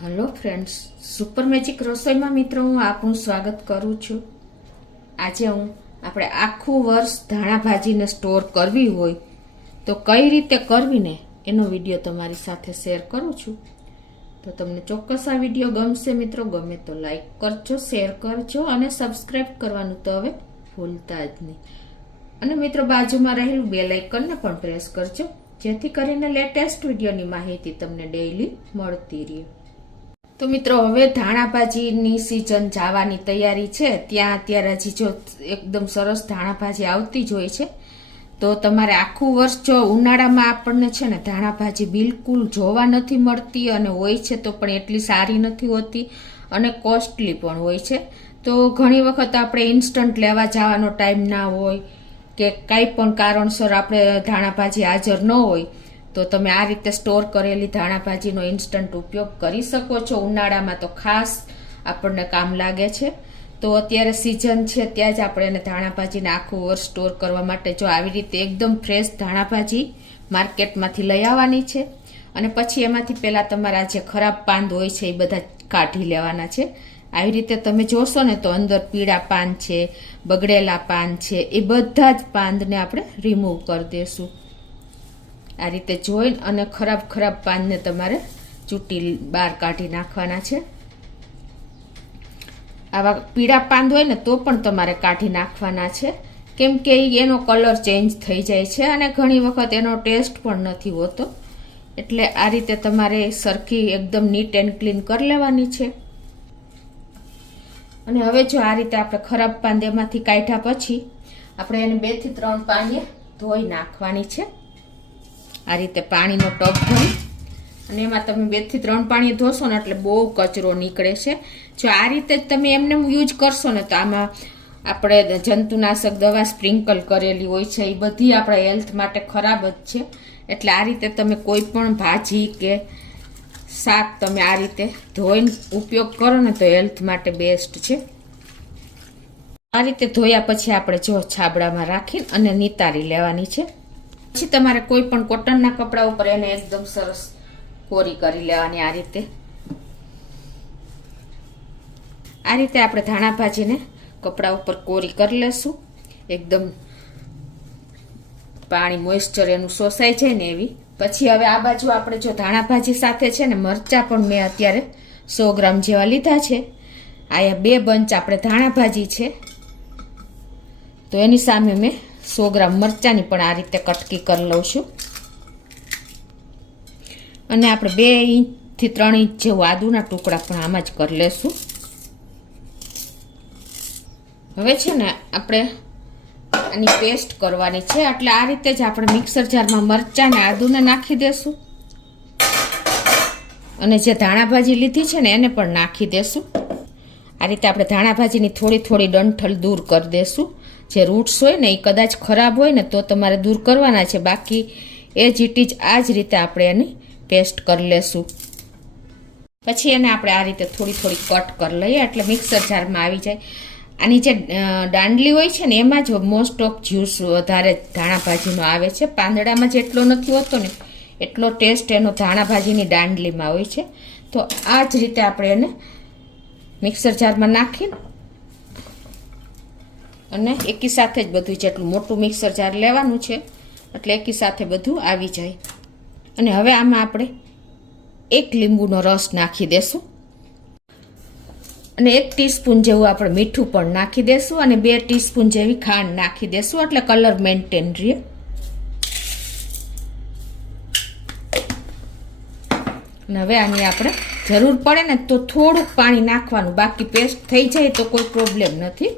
Hello friends, super magic રસોઈમાં મિત્રો હું આપનું સ્વાગત કરું છું. આજે આપણે આખું વર્ષ ધાણા ભાજીને સ્ટોર કરવી હોય તો કઈ રીતે કરવી ને એનો વિડીયો તમારી સાથે શેર કરું છું. તો તમને ચોક્કસ આ વિડીયો ગમશે મિત્રો. ગમે તો લાઈક કરજો, શેર કરજો અને સબસ્ક્રાઈબ કરવાનું તો હવે ભૂલતા જ નહીં. અને મિત્રો બાજુમાં રહેલું બેલ આઇકનને પણ પ્રેસ કરજો, જેથી કરીને લેટેસ્ટ વિડીયોની માહિતી તમને ડેઈલી મળતી રહે. તો મિત્રો હવે ધાણા ભાજીની સિઝન જવાની તૈયારી છે. ત્યાં અત્યારે હજી જો એકદમ સરસ ધાણા ભાજી આવતી જ હોય છે. તો તમારે આખું વર્ષ જો ઉનાળામાં આપણને છે ને ધાણા ભાજી બિલકુલ જોવા નથી મળતી, અને હોય છે તો પણ એટલી સારી નથી હોતી અને કોસ્ટલી પણ હોય છે. તો ઘણી વખત આપણે ઇન્સ્ટન્ટ લેવા જવાનો ટાઈમ ના હોય કે કાંઈ પણ કારણસર આપણે ધાણા ભાજી હાજર ન હોય તો તમે આ રીતે સ્ટોર કરેલી ધાણા ભાજીનો ઇન્સ્ટન્ટ ઉપયોગ કરી શકો છો. ઉનાળામાં તો ખાસ આપણને કામ લાગે છે. તો અત્યારે સિઝન છે ત્યાં જ આપણે એને ધાણા ભાજીને આખું વર્ષ સ્ટોર કરવા માટે જો આવી રીતે એકદમ ફ્રેશ ધાણા ભાજી માર્કેટમાંથી લઈ આવવાની છે. અને પછી એમાંથી પહેલાં તમારા જે ખરાબ પાંદ હોય છે એ બધા કાઢી લેવાના છે. આવી રીતે તમે જોશો ને તો અંદર પીળા પાન છે, બગડેલા પાન છે, એ બધા જ પાંદને આપણે રિમૂવ કરી દઈશું. આ રીતે જોઈ અને ખરાબ પાનને તમારે ચૂંટી બહાર કાઢી નાખવાના છે. આવા પીળા પાન હોય ને તો પણ તમારે કાઢી નાખવાના છે, કેમ કે એનો કલર ચેન્જ થઈ જાય છે અને ઘણી વખત એનો ટેસ્ટ પણ નથી હોતો. એટલે આ રીતે તમારે સરખી એકદમ નીટ એન્ડ ક્લીન કરી લેવાની છે. અને હવે જો આ રીતે આપણે ખરાબ પાન એમાંથી કાઢ્યા પછી આપણે એને 2 થી 3 પાણીએ ધોઈ નાખવાની છે. આ રીતે પાણીનો ટબ ભરી અને એમાં તમે 2 થી 3 પાણી ધોશો ને એટલે બહુ કચરો નીકળે છે. જો આ રીતે જ તમે એમને યુઝ કરશો ને તો આમાં આપણે જંતુનાશક દવા સ્પ્રિંકલ કરેલી હોય છે, એ બધી આપણા હેલ્થ માટે ખરાબ જ છે. એટલે આ રીતે તમે કોઈ પણ ભાજી કે શાક તમે આ રીતે ધોઈને ઉપયોગ કરો ને તો હેલ્થ માટે બેસ્ટ છે. આ રીતે ધોયા પછી આપણે જો છાબડામાં રાખીને અને નિતારી લેવાની છે. પછી તમારે કોઈ પણ કોટનના કપડા ઉપર એને એકદમ સરસ કોરી કરી લેવાની. આ રીતે આપણે ધાણા ભાજીને કપડા ઉપર કોરી કરી લેશું. એકદમ પાણી મોઇસ્ચર એનું શોષાઈ જાય ને એવી. પછી હવે આ બાજુ આપણે જો ધાણા ભાજી સાથે છે ને મરચાં પણ મેં અત્યારે 100 ગ્રામ જેવા લીધા છે. આયા 2 બંચ આપણે ધાણા ભાજી છે તો એની સામે મેં 100 ગ્રામ મરચાંની પણ આ રીતે કટકી કરી લઉં છું. અને આપણે 2 ઇંચ થી 3 ઇંચ જેવું આદુના ટુકડા પણ આમાં જ કરી લેશું. હવે છે ને આપણે આની પેસ્ટ કરવાની છે. એટલે આ રીતે જ આપણે મિક્સર જારમાં મરચાં ને આદુને નાખી દેશું અને જે ધાણા ભાજી લીધી છે ને એને પણ નાખી દેશું. આ રીતે આપણે ધાણા ભાજીની થોડી ડંઠલ દૂર કરી દેશું. જે રૂટ્સ હોય ને એ કદાચ ખરાબ હોય ને તો તમારે દૂર કરવાના છે, બાકી એ જ ઇટ ઇજ આ જ રીતે આપણે એની પેસ્ટ કરી લેશું. પછી એને આપણે આ રીતે થોડી કટ કરી લઈએ એટલે મિક્સર જારમાં આવી જાય. આની જે દાંડલી હોય છે ને એમાં જ મોસ્ટ ઓફ જ્યુસ વધારે ધાણા ભાજીનો આવે છે. પાંદડામાં જેટલો નથી હોતો ને એટલો ટેસ્ટ એનો ધાણા ભાજીની દાંડલીમાં હોય છે. તો આ જ રીતે આપણે એને મિક્સર જારમાં નાખીને અને એકી સાથે જ બધું જેટલું મોટું મિક્સર જાર લેવાનું છે એટલે એકી સાથે બધું આવી જાય. અને હવે આમાં આપણે 1 લીંબુનો રસ નાખી દેશું અને 1 ટીસ્પૂન જેવું આપણે મીઠું પણ નાખી દેશું અને 2 ટીસ્પૂન જેવી ખાંડ નાખી દેશું એટલે કલર મેન્ટેન રહે. અને હવે આની આપણે જરૂર પડે ને તો થોડુંક પાણી નાખવાનું, બાકી પેસ્ટ થઈ જાય તો કોઈ પ્રોબ્લેમ નથી.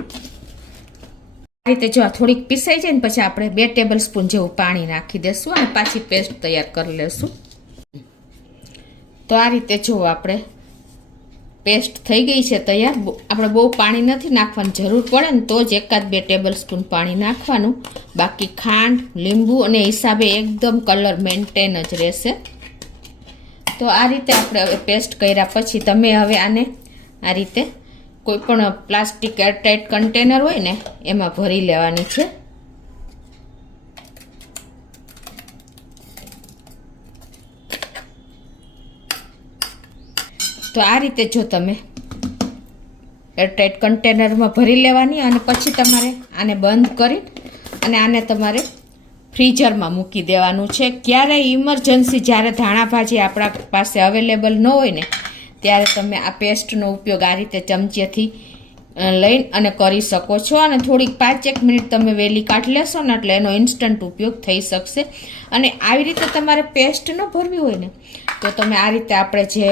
આ રીતે જો થોડીક પીસાઈ જાય ને પછી આપણે 2 ટેબલ સ્પૂન જેવું પાણી નાખી દેશું અને પાછી પેસ્ટ તૈયાર કરી લેશું. તો આ રીતે જો આપણે પેસ્ટ થઈ ગઈ છે તૈયાર. આપણે બહુ પાણી નથી નાખવાનું, જરૂર પડે ને તો જ 1-2 ટેબલ સ્પૂન પાણી નાખવાનું, બાકી ખાંડ લીંબુ અને હિસાબે એકદમ કલર મેન્ટેન જ રહેશે. તો આ રીતે આપણે હવે પેસ્ટ કર્યા પછી તમે હવે આને આ રીતે કોઈ પણ પ્લાસ્ટિક એરટાઇટ કન્ટેનર હોય ને એમાં ભરી લેવાની છે. તો આ રીતે જો તમે એરટાઇટ કન્ટેનરમાં ભરી લેવાની અને પછી તમારે આને બંધ કરી અને આને તમારે ફ્રીઝરમાં મૂકી દેવાનું છે. ક્યારેય ઇમરજન્સી જ્યારે ધાણા ભાજી આપણા પાસે અવેલેબલ ન હોય ને ત્યારે તમે આ પેસ્ટનો ઉપયોગ આ રીતે ચમચીથી લઈને અને કરી શકો છો. અને થોડીક 5-1 મિનિટ તમે વહેલી કાઢી લેશો ને એટલે એનો ઇન્સ્ટન્ટ ઉપયોગ થઈ શકશે. અને આવી રીતે તમારે પેસ્ટ ન ભરવી હોય ને તો તમે આ રીતે આપણે જે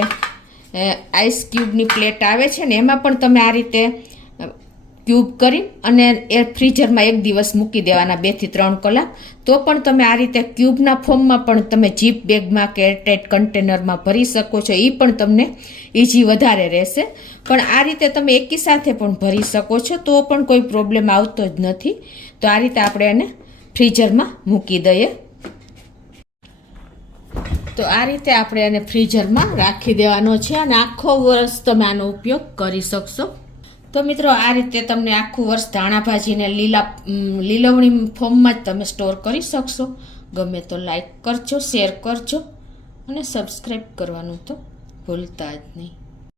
આઈસ ક્યુબની પ્લેટ આવે છે ને એમાં પણ તમે આ રીતે ક્યુબ કરી અને એ ફ્રીઝરમાં 1 દિવસ મૂકી દેવાના 2 થી 3 કલાક. તો પણ તમે આ રીતે ક્યુબના ફોર્મમાં પણ તમે જીપ બેગમાં કે એરટાઇટ કન્ટેનરમાં ભરી શકો છો. એ પણ તમને ઇઝી વધારે રહેશે. પણ આ રીતે તમે એકી સાથે પણ ભરી શકો છો તો પણ કોઈ પ્રોબ્લેમ આવતો જ નથી. તો આ રીતે આપણે એને ફ્રીઝરમાં મૂકી દઈએ. તો આ રીતે આપણે એને ફ્રીઝરમાં રાખી દેવાનો છે અને આખો વર્ષ તમે આનો ઉપયોગ કરી શકશો. તો મિત્રો આ રીતે તમને આખું વર્ષ ધાણા ભાજીને લીલવણી ફોર્મમાં જ તમે સ્ટોર કરી શકશો. ગમે તો લાઈક કરજો, શેર કરજો અને સબસ્ક્રાઈબ કરવાનું તો ભૂલતા જ નહીં.